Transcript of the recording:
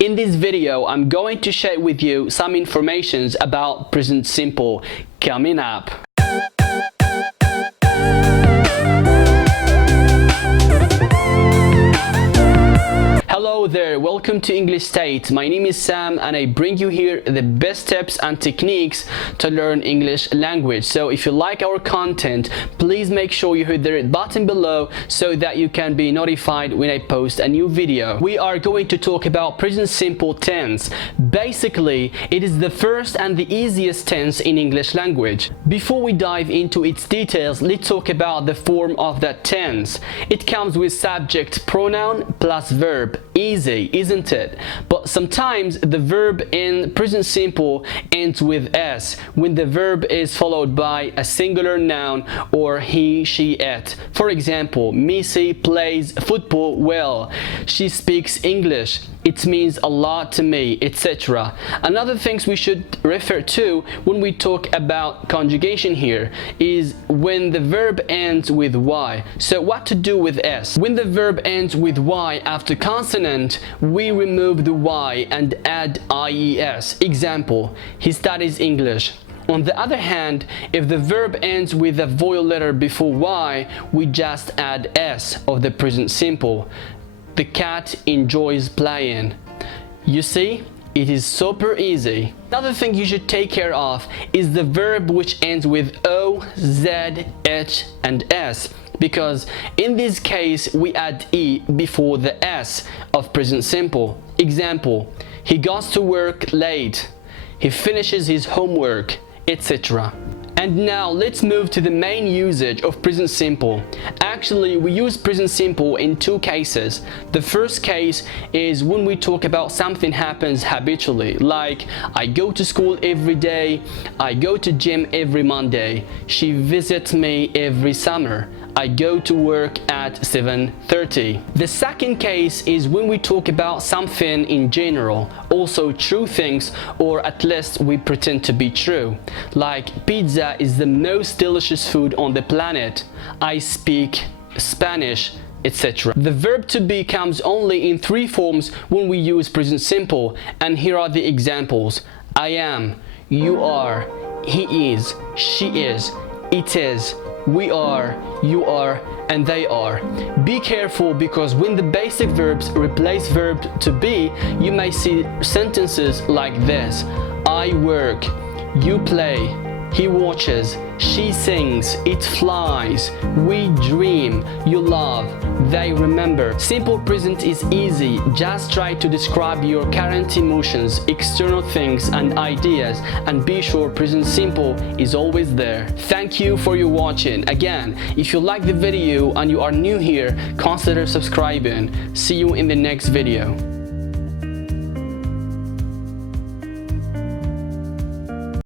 In this video, I'm going to share with you some information about present simple coming up. Hello there, welcome to English State. My name is Sam and I bring you here the best tips and techniques to learn English language. So if you like our content, please make sure you hit the red button below so that you can be notified when I post a new video. We are going to talk about present simple tense. Basically, it is the first and the easiest tense in English language. Before we dive into its details, let's talk about the form of that tense. It comes with subject pronoun plus verb. Easy, isn't it? But sometimes the verb in present simple ends with s when the verb is followed by a singular noun or he, she, it. For example, Missy plays football well. She speaks English. It means a lot to me, etc. Another things we should refer to when we talk about conjugation here is when the verb ends with y. So what to do with s? When the verb ends with y after consonant, we remove the y and add ies. Example, he studies English. On the other hand, if the verb ends with a vowel letter before y, we just add s of the present simple. The cat enjoys playing. You see, it is super easy. Another thing you should take care of is the verb which ends with o, z, h, and s, because in this case we add e before the s of present simple. Example, he goes to work late. He finishes his homework, etc. And now let's move to the main usage of present simple. Actually, we use present simple in two cases. The first case is when we talk about something happens habitually, like I go to school every day, I go to gym every Monday, she visits me every summer, I go to work at 7:30. The second case is when we talk about something in general, also true things, or at least we pretend to be true. Like pizza is the most delicious food on the planet. I speak Spanish, etc. The verb to be comes only in three forms when we use present simple, and here are the examples. I am, you are, he is, she is, it is, we are, you are, and they are. Be careful, because when the basic verbs replace verb to be, you may see sentences like this. I work, you play, he watches, she sings, it flies, we dream, you love, they remember. Simple present is easy. Just try to describe your current emotions, external things and ideas, and be sure present simple is always there. Thank you for your watching. Again, if you like the video and you are new here, consider subscribing. See you in the next video.